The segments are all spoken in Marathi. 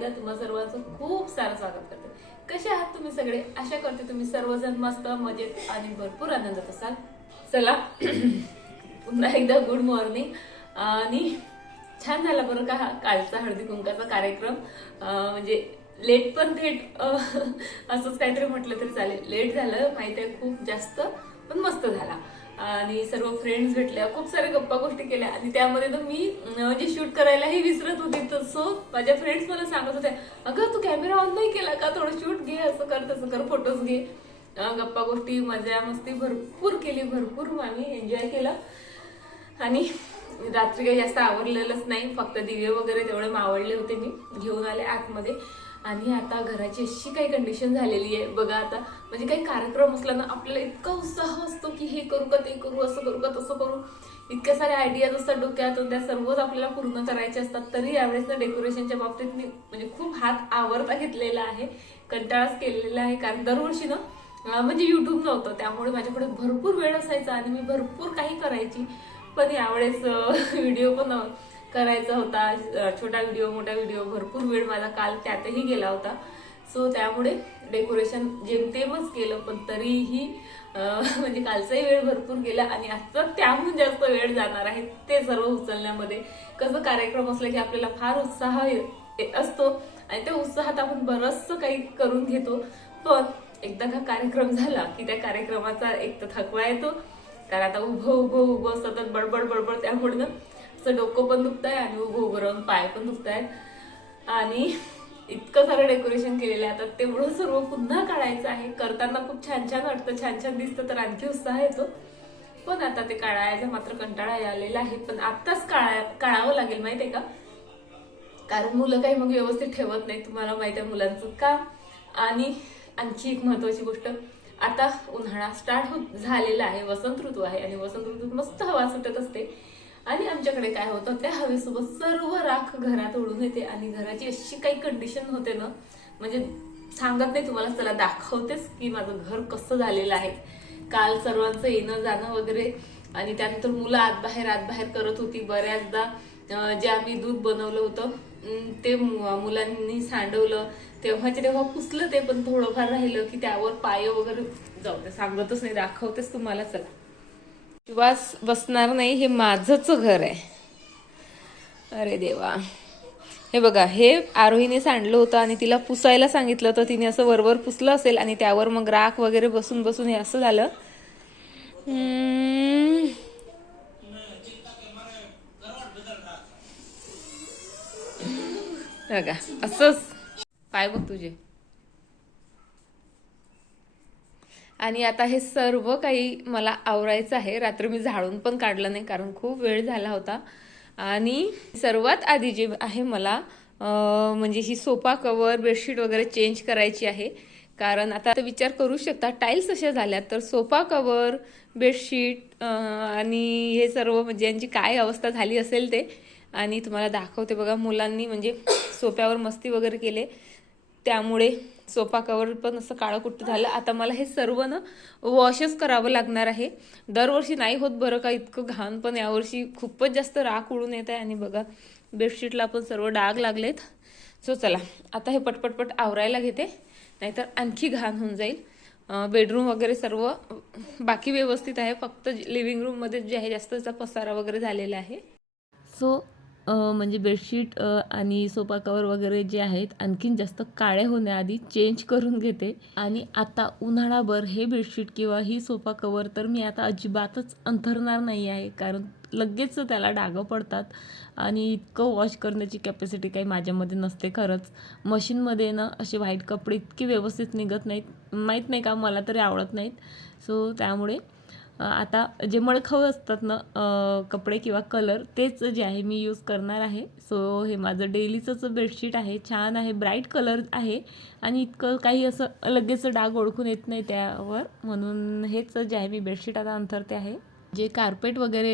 एकदा तुम्हा सर्वांचं खूप सारं स्वागत करते. कसे आहात तुम्ही सगळे? आशा करते तुम्ही सर्वजण मस्त मजेत आणि भरपूर आनंदात असाल. चला पुन्हा एकदा गुड मॉर्निंग आणि छान झाला बरं का हा कालचा हळदी कुंकाचा कार्यक्रम. म्हणजे लेट पण थेट असंच काहीतरी म्हटलं तरी चालेल. लेट झालं माहिती आहे खूप जास्त पण मस्त झाला. आणि सर्व फ्रेंड्स भेटल्या. खूप साऱ्या गप्पा गोष्टी केल्या. आणि त्यामध्ये तर मी म्हणजे शूट करायलाही विसरत होती. तसं माझ्या फ्रेंड्स मला सांगत होत्या अगं तू कॅमेरा ऑन नाही केला का? थोडं शूट घे असं कर तसं कर फोटोज घे. गप्पा गोष्टी मजा मस्ती भरपूर केली भरपूर आम्ही एन्जॉय केलं. आणि रात्री काही जास्त आवडलेलंच नाही. फक्त दिवे वगैरे तेवढे मावळले होते मी. घेऊन आले आतमध्ये. आणि आता घराची अशी काही कंडिशन झालेली आहे. बघा आता म्हणजे काही कार्यक्रम असला ना आपल्याला इतका उत्साह असतो की हे करू का ते करू असं करू का तसं करू. इतक्या साऱ्या आयडियाज असतात डोक्यात त्या सर्वच आपल्याला पूर्ण करायचे असतात. तरी यावेळेस ना डेकोरेशनच्या बाबतीत मी म्हणजे खूप हात आवरता घेतलेला आहे कंटाळाच केलेला आहे. कारण दरवर्षी ना म्हणजे युट्यूब नव्हतं. त्यामुळे माझ्याकडे भरपूर वेळ असायचा आणि मी भरपूर काही करायची. पण यावेळेस व्हिडिओ पण करायचा होता. छोटा व्हिडिओ मोठा व्हिडिओ भरपूर वेळ माझा काल त्यातही गेला होता. सो त्यामुळे डेकोरेशन जेमतेमच केलं पण तरीही म्हणजे कालचाही वेळ भरपूर गेला आणि आजचा त्याहून जास्त वेळ जाणार आहे ते सर्व उचलण्यामध्ये. कसं कार्यक्रम असलं की आपल्याला फार उत्साह ये- असतो आणि त्या उत्साहात आपण बरंचसं काही करून घेतो. पण एकदा का कार्यक्रम झाला की त्या कार्यक्रमाचा एक तर थकवा येतो. कारण आता उभं उभं उभं सतत बडबड बडबड त्यामुळे असं डोकं पण दुखत आहे आणि उभं उभं राहून पाय पण दुखत आहेत आणि इतकं सारं डेकोरेशन केलेलं आहे. आता तेवढं सर्व पुन्हा काढायचं आहे. करताना खूप छान छान वाटतं. छान छान दिसतं तर आणखी उत्साह येतो. पण आता ते काढायचा मात्र कंटाळा आलेला आहे. पण आत्ताच काळा काढावं लागेल माहिती आहे का? कारण मुलं काही मग व्यवस्थित ठेवत नाही तुम्हाला माहिती आहे मुलांचं काम. आणि आणखी एक महत्वाची गोष्ट. आता उन्हाळा स्टार्ट होत झालेला आहे. वसंत ऋतू आहे. आणि वसंत ऋतूत मस्त हवा सुटत असते. आणि आमच्याकडे काय होतं त्या हवेसोबत सर्व राख घरात उडून येते आणि घराची अशी काही कंडिशन होते ना म्हणजे सांगत नाही तुम्हाला चला दाखवतेच की माझं घर कसं झालेलं आहे. काल सर्वांचं येणं जाणं वगैरे आणि त्यानंतर मुलं आत बाहेर आत बाहेर करत होती. बऱ्याचदा जे आम्ही दूध बनवलं होतं ते मुलांनी सांडवलं. तेव्हाच्या तेव्हा पुसलं ते पण थोडंफार राहिलं की त्यावर पाय वगैरे जाऊ दे सांगतच नाही दाखवतेच तुम्हाला चला. विश्वास बसणार नाही हे माझंच घर आहे. अरे देवा. हे बघा हे आरोहीने सांडलं होतं आणि तिला पुसायला सांगितलं होतं. तिने असं वरवर पुसलं असेल आणि त्यावर मग राख वगैरे बसून बसून हे असं झालं. बघा असंच. काय बघ तुझे. आणि आता हे सर्व काही मला आवरायचं आहे. रात्री मी झाडून पण काढलं नाही कारण खूप वेळ झाला होता. आणि सर्वात आधी जे आहे मला म्हणजे ही सोफा कवर बेडशीट वगैरे चेंज करायची आहे. कारण आता विचार करू शकता टाईल्स अशा झाल्यात तर सोफा कवर बेडशीट आणि हे सर्व म्हणजे यांची काय अवस्था झाली असेल ते आणि तुम्हाला दाखवते बघा. मुलांनी म्हणजे सोफ्यावर मस्ती वगैरे केले. त्यामुळे सोफा कवर पण असं काळं कुट्ट झालं. आता मला हे सर्व ना वॉशच करावं लागणार आहे. दरवर्षी नाही होत बरं का इतकं घाण पण यावर्षी खूपच जास्त राख उडून येत आहे. आणि बघा बेडशीटला पण सर्व डाग लागलेत. सो चला आता हे पटपटपट आवरायला घेते. नाहीतर आणखी घाण होऊन जाईल. बेडरूम वगैरे सर्व बाकी व्यवस्थित आहे. फक्त लिव्हिंग रूममध्ये जे आहे जास्तचा पसारा वगैरे झालेला आहे. सो म्हणजे बेडशीट आणि सोफा कवर वगैरे जे आहेत आणखीन जास्त काळे होण्याआधी चेंज करून घेते. आणि आता उन्हाळाभर हे बेडशीट किंवा ही सोफा कवर तर मी आता अजिबातच अंथरणार नाही आहे कारण लगेच त्याला डागं पडतात. आणि इतकं वॉश करण्याची कॅपॅसिटी काही माझ्यामध्ये नसते खरंच. मशीनमध्ये ना असे व्हाईट कपडे इतके व्यवस्थित निघत नाहीत. माहीत नाही का मला तरी आवडत नाहीत. सो त्यामुळे आता जे मळखाऊ असतात ना कपडे किंवा कलर तेच जे आहे मी यूज करणार आहे. सो हे माझं डेलीचंच बेडशीट आहे. छान आहे ब्राईट कलर आहे. आणि इतकं काही असं लगेच डाग ओळखून येत नाही त्यावर. म्हणून हेच जे आहे मी बेडशीट आता अंथरते आहे. जे कार्पेट वगैरे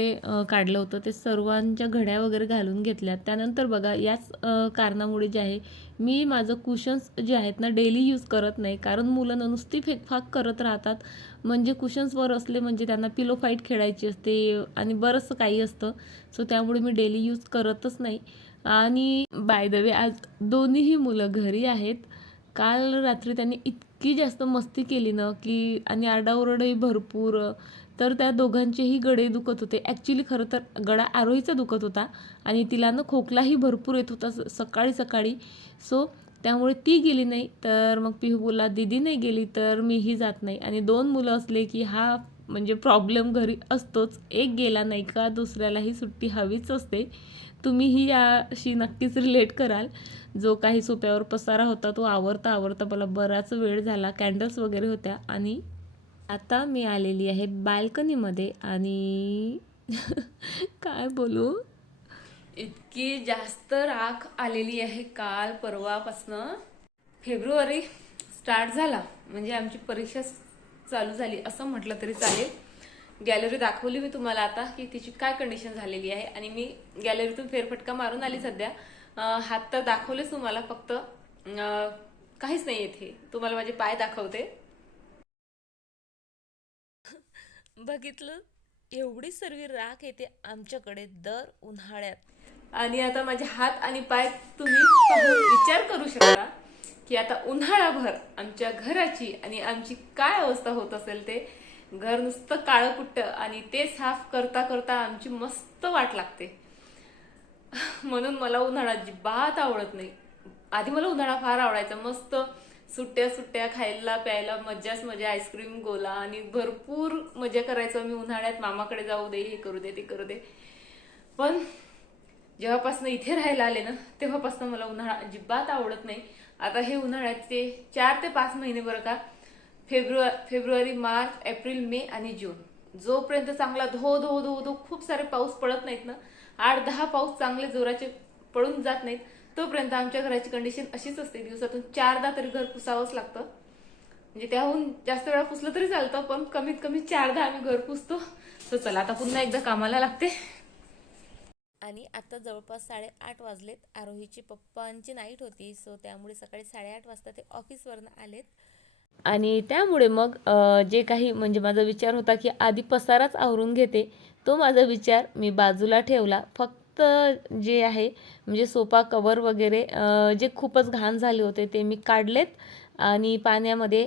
काढलं होतं ते सर्वांच्या घड्या वगैरे घालून घेतल्या त्यानंतर बघा याच कारणामुळे जे आहे मी माझं कुशन्स जे आहेत ना डेली यूज करत नाही. कारण मुलं ना नुसती फेकफाक करत राहतात. म्हणजे कुशन्सवर असले म्हणजे त्यांना पिलो फाईट खेळायची असते आणि बरंचसं काही असतं. सो त्यामुळे मी डेली यूज करतच नाही. आणि बाय द वे आज दोन्हीही मुलं घरी आहेत. काल रात्री त्यांनी इतकी जास्त मस्ती केली ना की आणि आरडाओरडही भरपूर तर त्या दोघांचेही गडे दुखत होते. ॲक्च्युली खरं तर गळा आरोहीचा दुखत होता आणि तिला ना खोकलाही भरपूर येत होता स- सकाळी सकाळी. सो त्यामुळे ती गेली नाही. तर मग पिहू बोलला दीदी नाही गेली तर मीही जात नाही. आणि दोन मुलं असले की हा म्हणजे प्रॉब्लेम घरी असतोच. एक गेला नाही का दुसऱ्यालाही सुट्टी हवीच असते. तुम्हीही याशी नक्कीच रिलेट कराल. जो काही सोप्यावर पसारा होता तो आवरता आवरता मला बराच वेळ झाला कॅन्डल्स वगैरे होत्या आणि आता मी आलेली आहे बाल्कनीमध्ये आणि काय बोलू? इतकी जास्त राख आलेली आहे काल परवापासनं. फेब्रुवारी स्टार्ट झाला. म्हणजे आमची परीक्षा चालू झाली असं म्हटलं तरी चालेल. गॅलरी दाखवली मी तुम्हाला आता की तिची काय कंडिशन झालेली आहे. आणि मी गॅलरीतून फेरफटका मारून आली सध्या. हात तर दाखवलेच तुम्हाला फक्त. काहीच नाही येथे तुम्हाला माझे पाय दाखवते. बघितलं एवढी सर्व राख येते आमच्याकडे दर उन्हाळ्यात. आणि आता माझे हात आणि पाय तुम्ही विचार करू शकता की आता उन्हाळाभर आमच्या घराची आणि आमची काय अवस्था होत असेल ते. घर नुसतं काळं कुट्ट आणि ते साफ करता करता आमची मस्त वाट लागते. म्हणून मला उन्हाळा अजिबात आवडत नाही. आधी मला उन्हाळा फार आवडायचा मस्त सुट्ट्या सुट्ट्या खायला प्यायला मज्जाच मजा आईस्क्रीम गोला आणि भरपूर मजा करायचो मी उन्हाळ्यात. मामाकडे जाऊ दे हे करू दे ते करू दे. पण जेव्हापासून इथे राहायला आले ना तेव्हापासून मला उन्हाळा अजिबात आवडत नाही. आता हे उन्हाळ्याचे चार ते पाच महिने बरं का फेब्रुवारी फेब्रुवारी मार्च एप्रिल मे आणि जून. जोपर्यंत चांगला धो धो धो धो खूप सारे पाऊस पडत नाहीत ना आठ दहा पाऊस चांगले जोराचे पडून जात नाहीत तोपर्यंत आमच्या घराची कंडिशन अशीच असते. दिवसातून चारदा तरी घर पुसावंच लागतं. म्हणजे त्याहून जास्त वेळा पुसलं तरी चालतं पण कमीत कमी चारदा आम्ही घर पुसतो. तर चला आता पुन्हा एकदा कामाला लागते. आणि आता जवळपास साडेआठ वाजलेत. आरोहीची पप्पांची नाईट होती सो त्यामुळे सकाळी साडेआठ वाजता ते ऑफिसवरनं आलेत. आणि त्यामुळे मग जे काही म्हणजे माझा विचार होता की आधी पसाराच आवरून घेते तो माझा विचार मी बाजूला ठेवला. फक्त जे आहे म्हणजे सोफा कवर वगैरे जे खूपच घाण झाले होते ते मी काढलेत आणि पाण्यामध्ये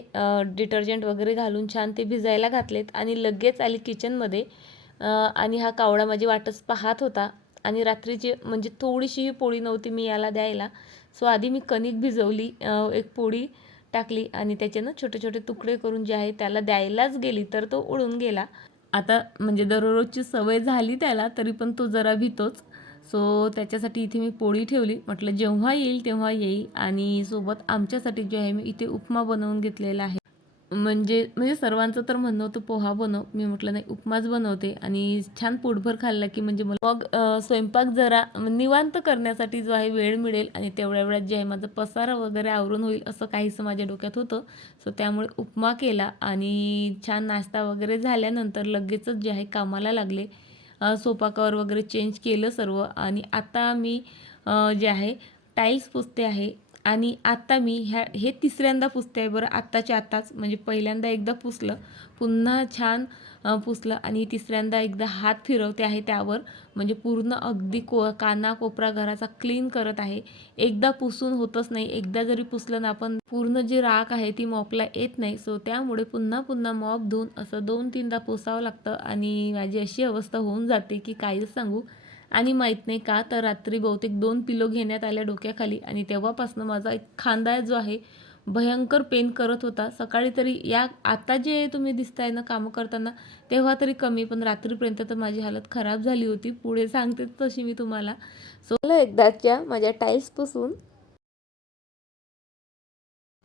डिटर्जंट वगैरे घालून छान ते भिजायला घातलेत आणि लगेच आली किचनमध्ये. आणि हा कावळा माझी वाटच पाहत होता आणि रात्रीची म्हणजे थोडीशीही पोळी नव्हती मी याला द्यायला. सो आधी मी कणिक भिजवली एक पोळी टाकली आणि त्याचे ना छोटे छोटे तुकडे करून जे आहे त्याला द्यायलाच गेली तर तो उडून गेला. आता म्हणजे दररोजची सवय झाली त्याला तरी पण तो जरा भितोच. सो त्याच्यासाठी इथे मी पोळी ठेवली. म्हटलं जेव्हा येईल तेव्हा येईल. आणि सोबत आमच्यासाठी जे आहे मी इथे उपमा बनवून घेतलेला आहे. म्हणजे म्हणजे सर्वांचं तर म्हणणं होतं पोहा बनव. मी म्हटलं नाही उपमाच बनवते. आणि छान पोटभर खाल्ला की म्हणजे मला मग स्वयंपाक जरा निवांत करण्यासाठी जो आहे वेळ मिळेल. आणि तेवढ्या वेळात जे आहे माझं पसारा वगैरे आवरून होईल असं काहीसं माझ्या डोक्यात होतं. सो त्यामुळे उपमा केला. आणि छान नाश्ता वगैरे झाल्यानंतर लगेचच जे आहे कामाला लागले. सोपा कवर वगैरे चेंज केलं सर्व. आणि आता मी जे आहे टाईल्स पुसते आहे. आणि आत्ता मी ह्या हे तिसऱ्यांदा पुसते आहे बरं आत्ताच्या आत्ताच म्हणजे पहिल्यांदा एकदा पुसलं पुन्हा छान पुसलं आणि तिसऱ्यांदा एकदा हात फिरवते आहे त्यावर म्हणजे पूर्ण अगदी को काना कोपरा घराचा क्लीन करत आहे. एकदा पुसून होतच नाही एकदा जरी पुसलं ना आपण पूर्ण जी राख आहे ती मॉपला येत नाही सो त्यामुळे पुन्हा पुन्हा मॉप धुवून असं दोन तीनदा पुसावं लागतं आणि माझी अशी अवस्था होऊन जाते की काहीच सांगू. आणि माहीत नाही का तर रात्री बहुतेक दोन पिलो घेण्यात आल्या डोक्याखाली. आणि तेव्हापासून माझा एक खांदा जो आहे भयंकर पेन करत होता. सकाळी तरी या आता जे तुम्ही दिसताय ना कामं करताना तेव्हा तरी कमी पण रात्रीपर्यंत तर माझी हालत खराब झाली होती. पुढे सांगतेच तशी मी तुम्हाला. सोलं एकदाच्या माझ्या टाईल्स पुसून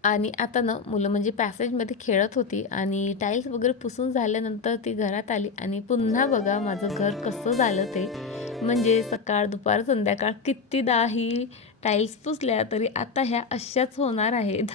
आणि आता ना मुलं म्हणजे पॅसेजमध्ये खेळत होती आणि टाईल्स वगैरे पुसून झाल्यानंतर ती घरात आली. आणि पुन्हा बघा माझं घर कसं झालं ते. म्हणजे सकाळ दुपार संध्याकाळ कितीदाही टाईल्स पुसल्या तरी आता ह्या अशाच होणार आहेत.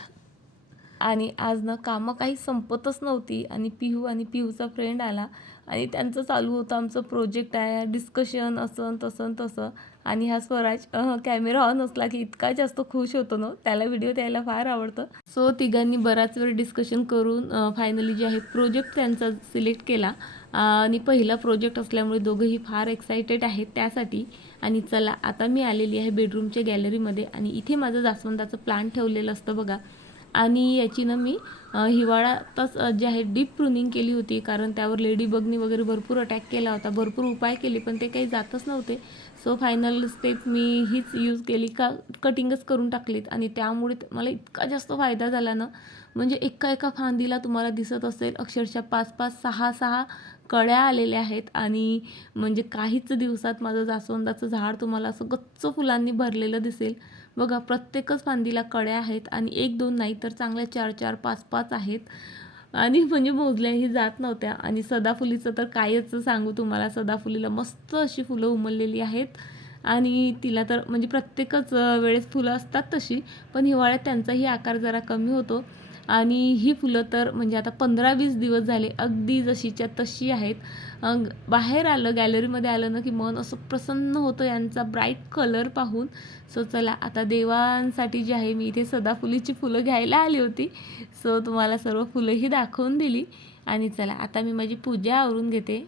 आणि आज ना कामं काही संपतच नव्हती आणि पिहू आणि पिहूचा फ्रेंड आला आणि त्यांचं चालू होतं आमचं प्रोजेक्ट आहे डिस्कशन असं तसं तसं. आणि हा स्वराज कॅमेरा ऑन असला की इतका जास्त खुश होतो ना त्याला व्हिडिओ द्यायला फार आवडतं. सो तिघांनी बराच वेळ डिस्कशन करून फायनली जे आहे प्रोजेक्ट त्यांचा सिलेक्ट केला. आणि पहिला प्रोजेक्ट असल्यामुळे दोघंही फार एक्सायटेड आहेत त्यासाठी. आणि चला आता मी आलेली आहे बेडरूमच्या गॅलरीमध्ये आणि इथे माझं जास्वंदाचं प्लांट ठेवलेलं असतं बघा. आणि याची ना मी हिवाळ्यातच जे आहे डीप प्रुनिंग केली होती. कारण त्यावर लेडी बगनी वगैरे भरपूर अटॅक केला होता. भरपूर उपाय केले पण ते काही जातच नव्हते. सो फायनल स्टेप मी हीच यूज केली. का कटिंगच करून टाकलीत. आणि त्यामुळे मला इतका जास्त फायदा झाला ना. म्हणजे एका एका फांदीला तुम्हाला दिसत असेल अक्षरशः पाच पाच सहा सहा कळ्या आलेल्या आहेत. आणि म्हणजे काहीच दिवसात माझं जास्वंदाचं झाड तुम्हाला असं गच्च फुलांनी भरलेलं दिसेल. बघा प्रत्येकच फांदीला कळ्या आहेत आणि एक दोन नाही तर चांगल्या चार चार पाच पाच आहेत. आणि म्हणजे मोजल्याही जात नव्हत्या. आणि सदाफुलीचं तर कायच सांगू तुम्हाला सदाफुलीला मस्त अशी फुलं उमललेली आहेत. आणि तिला तर म्हणजे प्रत्येकच वेळेस फुलं असतात तशी पण हिवाळ्यात त्यांचाही आकार जरा कमी होतो. आणि ही फुलं तर म्हणजे आता पंधरा वीस दिवस झाले अगदी जशीच्या तशी आहेत. बाहेर आलं गॅलरीमध्ये आलं ना की मन असं प्रसन्न होतं यांचा ब्राईट कलर पाहून. सो चला आता देवांसाठी जी आहे मी इथे सदाफुलीची फुलं घ्यायला आली होती. सो तुम्हाला सर्व फुलंही दाखवून दिली. आणि चला आता मी माझी पूजा आवरून घेते.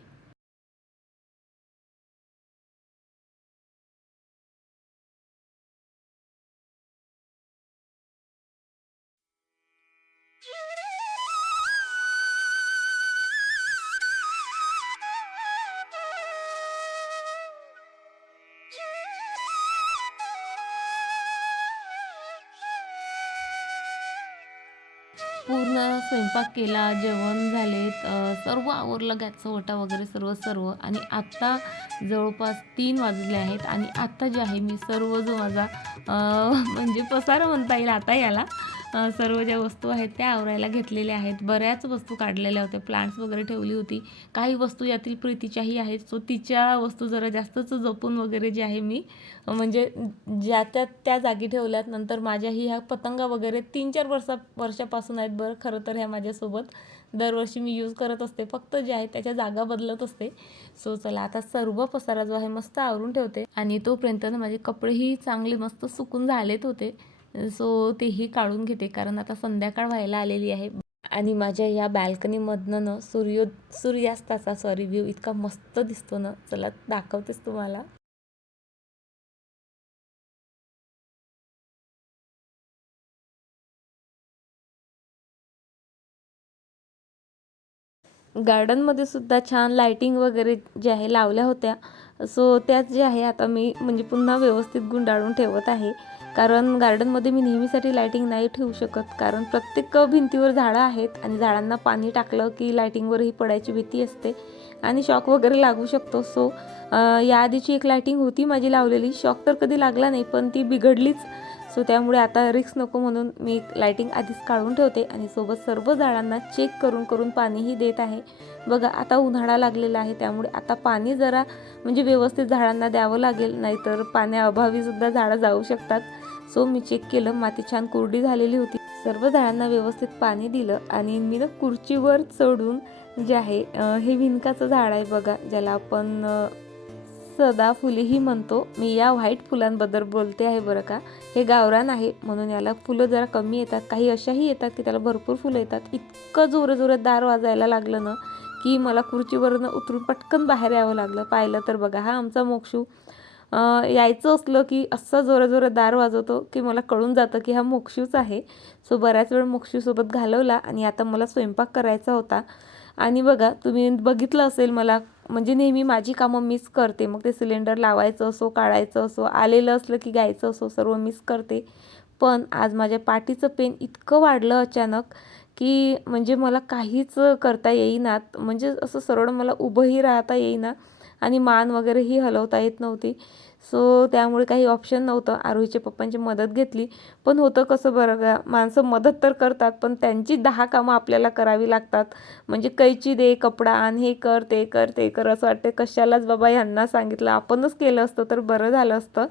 पूर्ण स्वयंपाक केला जेवण झालेत सर्व आवरलं गॅसचं ओटा वगैरे सर्व सर्व. आणि आत्ता जवळपास तीन वाजले आहेत आणि आत्ता जे आहे मी सर्व जो माझा म्हणजे पसारा म्हणता येईल आता याला सर्व ज्या वस्तू आहेत त्या आवरायला घेतलेल्या आहेत. बऱ्याच वस्तू काढलेल्या होत्या. प्लांट्स वगैरे ठेवली होती. काही वस्तू यातील प्रीतीच्याही आहेत. सो तिच्या वस्तू जरा जास्तच जपून वगैरे जे आहे मी म्हणजे ज्या त्या त्या जागी ठेवल्यात. नंतर माझ्याही ह्या पतंगा वगैरे तीन चार वर्षा वर्षापासून आहेत बरं. खरं तर ह्या माझ्यासोबत. दरवर्षी मी यूज करत असते. फक्त जे आहे त्याच्या जागा बदलत असते. सो चला आता सर्व पसारा जो आहे मस्त आवरून ठेवते. आणि तोपर्यंत ना माझे कपडेही चांगले मस्त सुकून झालेत होते. सो तेही काढून घेते. कारण आता संध्याकाळ व्हायला आलेली आहे. आणि माझ्या या बॅल्कनीमधनं ना सूर्यो सूर्यास्ताचा सॉरी व्ह्यू इतका मस्त दिसतो ना. चला दाखवतेच तुम्हाला. गार्डनमध्ये सुद्धा छान लाइटिंग वगैरे जे आहे लावल्या होत्या. सो त्यात जे आहे आता मी म्हणजे पुन्हा व्यवस्थित गुंडाळून ठेवत आहे. कारण गार्डनमध्ये मी नेहमीसाठी लायटिंग नाही ठेवू शकत. कारण प्रत्येक भिंतीवर झाडं आहेत आणि झाडांना पाणी टाकलं की लायटिंगवरही पडायची भीती असते आणि शॉक वगैरे लागू शकतो. सो याआधीची एक लायटिंग होती माझी लावलेली. शॉक तर कधी लागला नाही पण ती बिघडलीच. सो त्यामुळे आता रिक्स नको म्हणून मी लायटिंग आधीच काढून ठेवते आणि सोबत सर्व झाडांना चेक करून करून पाणीही देत आहे. बघा आता उन्हाळा लागलेला आहे त्यामुळे आता पाणी जरा म्हणजे व्यवस्थित झाडांना द्यावं लागेल नाहीतर पाण्याअभावीसुद्धा झाडं जाऊ शकतात. सो मी चेक केलं माती छान कोरडी झालेली होती. सर्व झाडांना व्यवस्थित पाणी दिलं आणि मी ना खुर्चीवर चढून जे आहे हे विणकाचं झाड आहे बघा ज्याला आपण सदा फुलेही म्हणतो. मी या व्हाईट फुलांबद्दल बोलते आहे बरं का. हे गावरान आहे म्हणून याला फुलं जरा कमी येतात. काही अशाही येतात की त्याला भरपूर फुलं येतात. इतकं जोरं जोरात दार वाजायला लागलं ना की मला खुर्चीवरनं उतरून पटकन बाहेर यावं लागलं. पाहिलं तर बघा हा आमचा मोक्षू यायचं असलं की असं जोराजोरात दार वाजवतो की मला कळून जातं की हा मोक्षूच आहे. सो बऱ्याच वेळ मोक्षूसोबत घालवला आणि आता मला स्वयंपाक करायचा होता. आणि बघा तुम्ही बघितलं असेल मला म्हणजे नेहमी माझी कामं मिस करते. मग ते सिलेंडर लावायचं असो काढायचं असो आलेलं असलं की घ्यायचं असो सर्व मिस करते. पण आज माझ्या पाठीचं पेन इतकं वाढलं अचानक की म्हणजे मला काहीच करता येईनात. म्हणजे असं सरळ मला उभंही राहता येईना. आणि मान वगैरेही हलवता येत नव्हती. सो त्यामुळे काही ऑप्शन नव्हतं. आरोहीच्या पप्पांची मदत घेतली. पण होतं कसं बरं का माणसं मदत तर करतात पण त्यांची दहा कामं आपल्याला करावी लागतात. म्हणजे कैची दे कपडा आण हे कर ते कर ते कर असं वाटतं. कशालाच बाबा ह्यांना सांगितलं. आपणच केलं असतं तर बरं झालं असतं.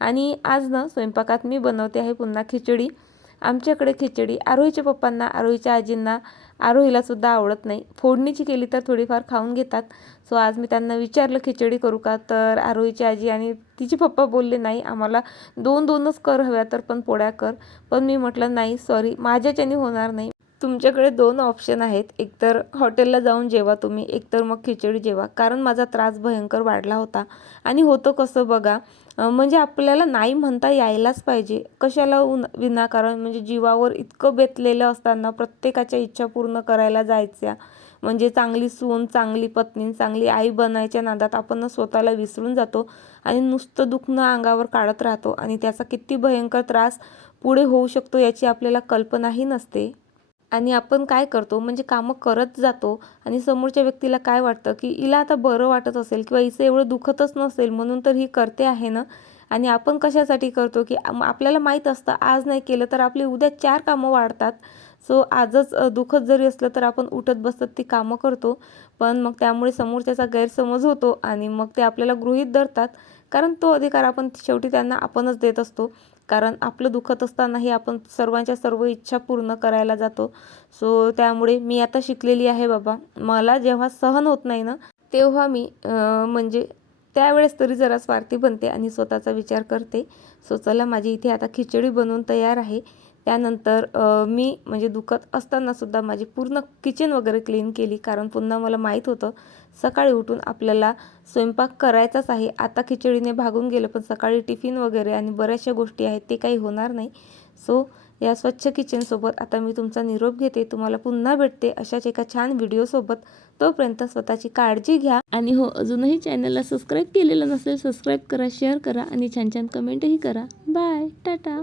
आणि आज ना स्वयंपाकात मी बनवते आहे पुन्हा खिचडी. आमच्याकडे खिचडी. आरोहीच्या पप्पांना आरोहीच्या आजींना आरोहीलासुद्धा आवडत नाही. फोडणीची केली तर थोडीफार खाऊन घेतात. सो आज मी त्यांना विचारलं खिचडी करू का? तर आरोहीची आजी आणि तिचे पप्पा बोलले नाही आम्हाला दोन दोनच कर हव्या तर पण पोळ्या कर. पण मी म्हटलं नाही सॉरी माझ्याच्याने होणार नाही. तुमच्याकडे दोन ऑप्शन आहेत. एकतर हॉटेलला जाऊन जेवा तुम्ही एकतर मग खिचडी जेवा. कारण माझा त्रास भयंकर वाढला होता. आणि होतं कसं बघा म्हणजे आपल्याला नाही म्हणता यायलाच पाहिजे. कशाला उन विनाकारण म्हणजे जीवावर इतकं बेतलेलं असताना प्रत्येकाच्या इच्छा पूर्ण करायला जायच्या. म्हणजे चांगली सून चांगली पत्नी चांगली आई बनायच्या नादात आपण स्वतःला विसरून जातो आणि नुसतं दुखणं अंगावर काढत राहतो. आणि त्याचा किती भयंकर त्रास पुढे होऊ शकतो याची आपल्याला कल्पनाही नसते. आणि आपण काय करतो म्हणजे कामं करत जातो आणि समोरच्या व्यक्तीला काय वाटतं की हिला आता बरं वाटत असेल किंवा हिचं एवढं दुखतच नसेल म्हणून तर ही करते आहे ना? आणि आपण कशासाठी करतो की आपल्याला माहीत असतं आज नाही केलं तर आपली उद्या चार कामं वाढतात. सो आजच दुखत जरी असलं तर आपण उठत बसत ती कामं करतो. पण मग त्यामुळे समोरच्याचा गैरसमज होतो आणि मग ते आपल्याला गृहीत धरतात. कारण तो अधिकार आपण शेवटी त्यांना आपणच देत असतो. कारण आपलं दुखत असतानाही आपण सर्वांच्या सर्व इच्छा पूर्ण करायला जातो. सो त्यामुळे मी आता शिकलेली आहे बाबा. मला जेव्हा सहन होत नाही ना तेव्हा मी म्हणजे त्यावेळेस तरी जरा स्वार्थी बनते आणि स्वतःचा विचार करते. सो चला माझी इथे आता खिचडी बनवून तयार आहे. त्यानंतर मी म्हणजे दुखत असतानासुद्धा माझी पूर्ण किचन वगैरे क्लीन केली. कारण पुन्हा मला माहीत होतं सकाळी उठून आपल्याला स्वयंपाक करायचाच आहे. आता खिचडीने भागून गेलं पण सकाळी टिफिन वगैरे आणि बऱ्याचशा गोष्टी आहेत ते काही होणार नाही. सो या स्वच्छ किचनसोबत आता मी तुमचा निरोप घेते. तुम्हाला पुन्हा भेटते अशाच एका छान व्हिडिओसोबत तोपर्यंत स्वतःची काळजी घ्या. आणि हो अजूनही चॅनलला सबस्क्राईब केलेलं नसेल सबस्क्राईब करा शेअर करा आणि छान छान कमेंटही करा. बाय टाटा